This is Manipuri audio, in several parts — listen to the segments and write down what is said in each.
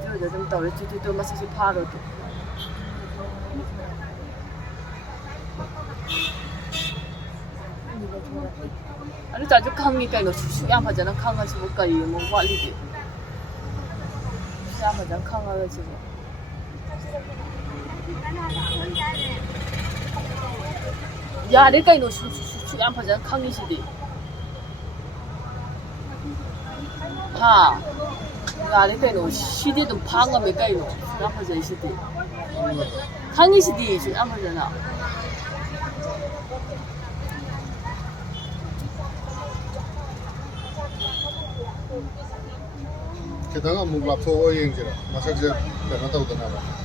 비디오도 좀 떠오르 뒤도 마사지 바로도 아니 아주 강니까 이거 수양하잖아 강아지 못 가리 뭐 관리지 수양하잖아 강아지 뭐 야 내가 이거 수양하잖아 강이시디 하 야 내가 이거 시대도 방어 몇 가지 수양하잖아 시대 강이시디 수양하잖아 게다가 뭐 라포 여행지라 마사지 내가 타고다나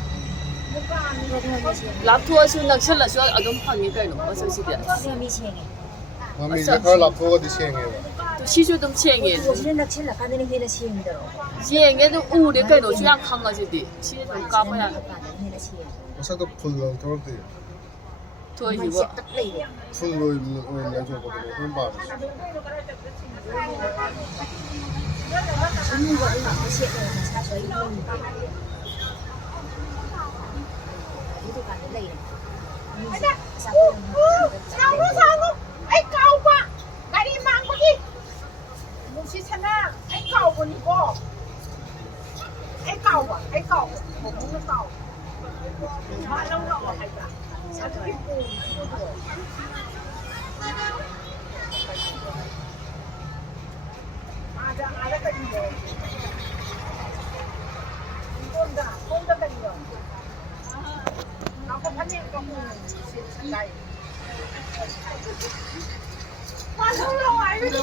라투어수 낚시라서 아동 방이가 이거 마사지야 마미 이제 그 라포가 디시행해 또 시주동 치행해 치행해도 우리가 이거 수양 강아지디 시주동 까봐야 마사도 풀로 돌대 도이고 풀로 내줘 보고 그런 바 상우 ai cầu quá lại đi mang quá đi muốn xí xanh á ai cầu quá đi cô ai cầu một muốn nó cầu mà lâu rồi hay là sao cái buồn ada cái gì rồi con đã cái gì rồi nó có phát hiện con này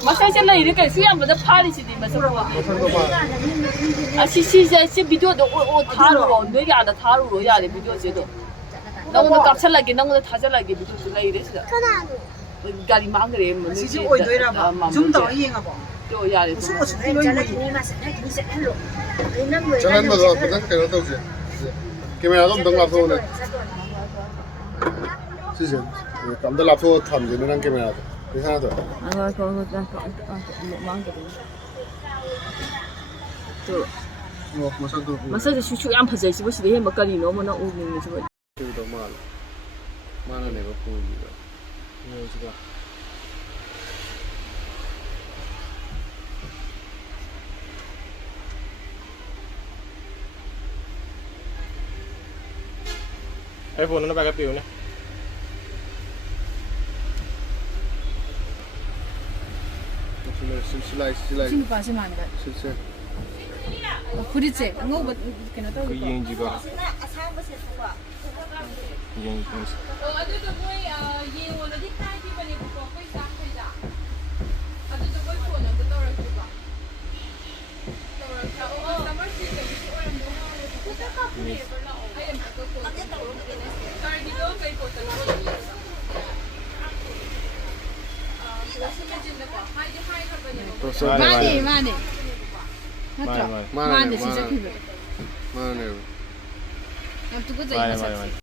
마사지는 이렇게 수양보다 파리시디 마사지 아 시 비디오도 다루어 내게 안다 다루어 야래 비디오제도 너무 깝찰라게 너무 다잘라게 비디오 라 이래서 가리 망그래 뭐 지지 오이도이라 봐좀더 이해가 봐 또 야래 무슨 스티로 있는 저는 뭐 그냥 그런 거지 카메라도 동 라포네 시즌 감도 라포 탐지는 카메라도 괜찮아도 아 그거 망그래 또 뭐 마사도 마사지 슈슈 양 파자 시보시데 해 먹가리 너무나 오는 거 또 많아 내가 보이가 이거지가 iPhone nó ba cái piu nè 실실라이 지금 봐시면 안 돼. 실실 그렇지. 그거 뭐 그냥 또 cái yên gì cơ yên 많이 맞죠? 많이 많이 진짜 그거. 많아요 아, 또 그거 많이 이거 많이